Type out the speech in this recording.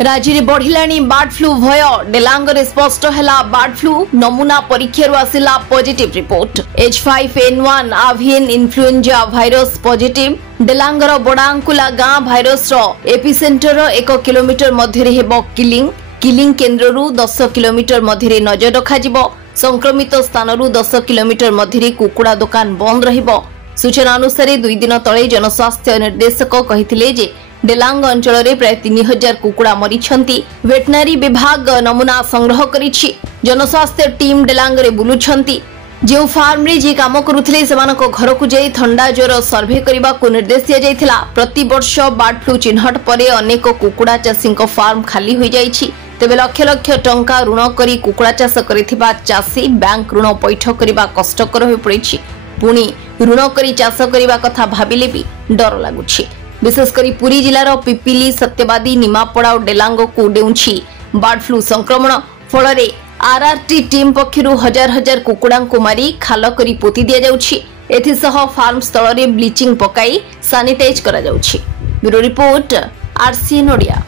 राज्य में बढ़िलाणी bird flu भय डेलांगरे स्पष्ट है बर्ड फ्लू नमूना परीक्षार आसिला positive report H5N1 avian influenza virus positive डेलांगर बड़ांकुला गाँ भाइरस एपिसेंटर 1 किलोमीटर मध्य हेब किलिंग केन्द्र 10 किलोमीटर मध्य नजर रखा संक्रमित स्थान 10 किलोमीटर मध्य कुकुड़ा दुकान बंद रहिबो। सूचना अनुसार 2 दिन तले जनस्वास्थ्य निर्देशक कहिथिले जे डेलांग अंचल में प्राय 3000 कुकुड़ा मरीछंती। वेटनरी विभाग नमूना संग्रह करिछि। जनस्वास्थ्य टीम डेलांग रे बुलुछंती। जो फार्म रे जे काम करुथिले सेमानको घर को जाई ठंडा ज्वर सर्वे करबा को निर्देश दिया जायथिला। प्रति वर्ष बर्ड फ्लू चिन्हट परे अनेक कुकुड़ा चाषी फार्म खाली हो जाइछि। तेबे लक्ष लक्ष टंका ऋण करी कुकुड़ा चाष करिथिबा चाषी बैंक ऋण पैठ करबा कष्टकर हो पड़िछि। पुणी ऋण करी चाष करबा कथा भाबिले भी डर लागुछि। विशेषकर पुरी जिलार पिपिली सत्यवादी निमापड़ा और डेलांग को डेउछि बर्ड फ्लू संक्रमण फल आरआरटी टीम पक्षरु हजार हजार कुकुड़ा को मारी खाल करी पोती दिया जाउछि। एथिसह फार्म स्थल रे ब्लीचिंग पकाई सैनिटाइज करा जाउछि। Bureau report RCN Odia.